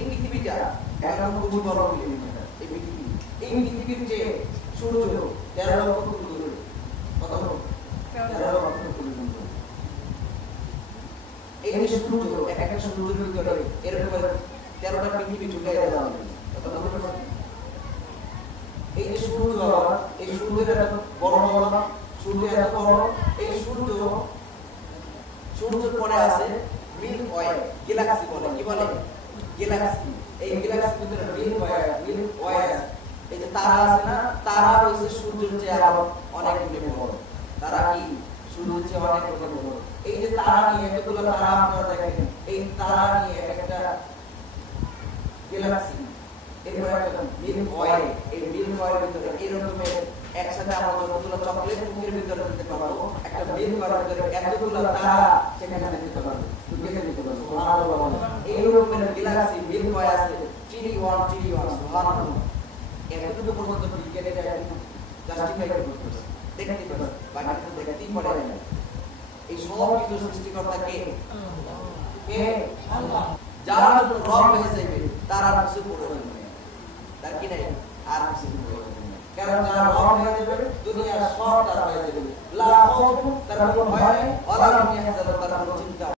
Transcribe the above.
এই পৃথিবীটা 1 কোটি বর্গ কিলোমিটার। এই পৃথিবীর যে সূর্য 13 লক্ষ কোটি দূরে, কত? 13 লক্ষ কোটি দূরে। এই যে সূর্য, একটা সূর্যের ভিতরে এরকম 13টা পৃথিবী ঢুকাই দেওয়া হবে। এই যে সূর্য, এই সূর্যের এত বড় বড় না, সূর্য এত বড়, এই সূর্যের পরে আছে মিল্ক ওয়ে, গ্যালাক্সি বলে, কি বলে? গ্যালাক্সি। এই গ্যালাক্সির ভিতরে মিল্ক ওয়ে আছে। এই যে তারা আছে না, তারা হচ্ছে সূর্যের চেয়ে আরো অনেক গুণ বড়। তারা কি সূর্যের চেয়ে অনেক গুণ বড়। এই যে তারা নিয়ে এতগুলো তারা আপনারা দেখেন, এই তারা নিয়ে একটা গ্যালাক্সি, এরপর একটা মিল্ক ওয়ে, এই মিল্ক ওয়ের ভিতরে এরকমের একসাথে আমরা যতগুলো চকলেট মুখের ভিতরে দিতে পারবো, একটা মিল্ক ওয়ের ভিতরে এতগুলো তারা সেখানে দিতে পারবো, ঢুকে দিতে পারবো। সুবহানাল্লাহ। এইরকমের গ্যালাক্সি মিল্ক ওয়ে আছে ট্রিলিয়ন। সুবহানাল্লাহ। এতটুকু পর্যন্ত বিজ্ঞানীরা জাস্টিফাই করতেছে, দেখতে পারে, বাকি তো দেখতেই পারে না। এই সব কিছু সৃষ্টিকর্তা কে? কে? আল্লাহ। যারা যখন রব হয়ে যাবে তার আর কিছু প্রয়োজন নেই, তার কি নাই? আর কিছু প্রয়োজন নেই। কারণ যারা রব হয়ে যাবে দুনিয়ার সব তার হয়ে যাবে। লা খাউফুন, তার কোনো ভয় নেই, ওয়ালা হুম ইয়াহজানুন, তার কোনো চিন্তা